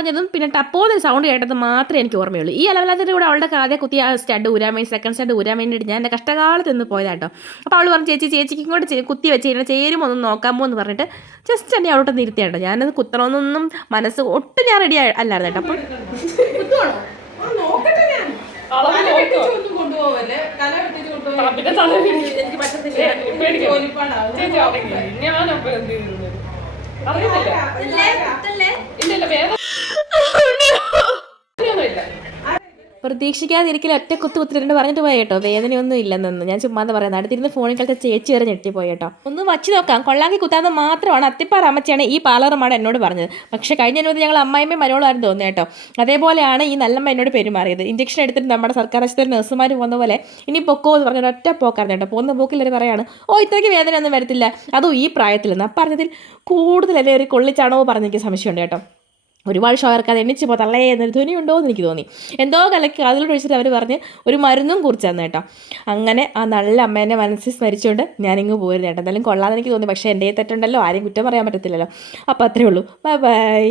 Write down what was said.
പറഞ്ഞതും പിന്നെ ടപ്പോന്നൊരു സൗണ്ട് കേട്ടത് മാത്രമേ എനിക്ക് ഓർമ്മയുള്ളൂ. ഈ അലവലാതിൻ്റെ കൂടെ അവളുടെ കാതെ കുത്തി ആ സ്റ്റഡ് ഊരാൻ വേണ്ടി സെക്കൻഡ് സ്റ്റഡ് ഊരാൻ വേണ്ടിയിട്ട് ഞാൻ എൻ്റെ കഷ്ടകാലത്ത് നിന്ന് പോയതാട്ടോ. അപ്പോൾ അവൾ പറഞ്ഞു ചേച്ചിക്ക് ഇങ്ങോട്ട് കുത്തി വെച്ച് കഴിഞ്ഞാൽ ചേരുമോ ഒന്ന് നോക്കാമോ എന്ന് പറഞ്ഞിട്ട് ജസ്റ്റ് എന്നെ അവിടോട്ട് നിർത്തിയാട്ടോ. ഞാനത് കുത്തണമെന്നൊന്നും മനസ്സ് ഒട്ടും ഞാൻ റെഡി അല്ലായിരുന്നു കേട്ടോ. പ്രതീക്ഷിക്കാതിരിക്കലും ഒറ്റ കുത്തിട്ടുണ്ട് പറഞ്ഞിട്ട് പോയി കേട്ടോ. വേദനയൊന്നും ഇല്ലെന്നു ഞാൻ ചുമ്മാന്ന് പറയുന്നത്. അടുത്തിരുന്ന് ഫോണിൽ കളിച്ച ചേച്ചി വരെ ഞെട്ടിപ്പോയി കേട്ടോ. ഒന്ന് വച്ച് നോക്കാം, കൊള്ളാങ്കി കുത്താതെ മാത്രമാണ് അത്തിപ്പാറ അമ്മച്ചിയാണ് ഈ പാർലറുമാണ് എന്നോട് പറഞ്ഞത്. പക്ഷേ കഴിഞ്ഞ അനുമതി ഞങ്ങൾ അമ്മായിമ്മയും മരോളായിരുന്നു തോന്നുന്നു കേട്ടോ. അതേപോലെയാണ് ഈ നല്ലമ്മ എന്നോട് പെരുമാറിയത്. ഇഞ്ചക്ഷൻ എടുത്തിട്ട് നമ്മുടെ സർക്കാർ ആശുപത്രി നഴ്സുമാർ പോകുന്ന പോലെ ഇനി പൊക്കോ എന്ന് പറഞ്ഞ ഒറ്റ പോക്കായിരുന്നു കേട്ടോ. പോകുന്ന പോക്കിൽ അവർ പറയാണ് ഇത്രയ്ക്ക് വേദന ഒന്നും വരത്തില്ല, അതും ഈ പ്രായത്തിൽ നിന്ന്. പറഞ്ഞതിൽ കൂടുതലല്ലേ ഒരു കൊള്ളിച്ചാണോ പറഞ്ഞെനിക്ക് സംശയമുണ്ട് കേട്ടോ. ഒരുപാട് ഷോർക്കാതെ എണ്ണിച്ച് പോ തള്ളേ എന്നൊരു ധ്വനി ഉണ്ടോ എന്ന് എനിക്ക് തോന്നി. എന്തോ കലക്കി അതിലോട്ട് ഒഴിച്ചിട്ട് അവർ പറഞ്ഞ് ഒരു മരുന്നും കുറിച്ച് തന്നു കേട്ടോ. അങ്ങനെ ആ നല്ല അമ്മേനെ മനസ്സിൽ സ്മരിച്ചുകൊണ്ട് ഞാനിങ്ങ് പോരുന്നു കേട്ടോ. എന്തായാലും കൊള്ളാമെന്ന് എനിക്ക് തോന്നി. പക്ഷേ എൻ്റെ തെറ്റുണ്ടല്ലോ, ആരെയും കുറ്റം പറയാൻ പറ്റത്തില്ലല്ലോ. അപ്പോൾ അത്രേ ഉള്ളൂ. Bye bye.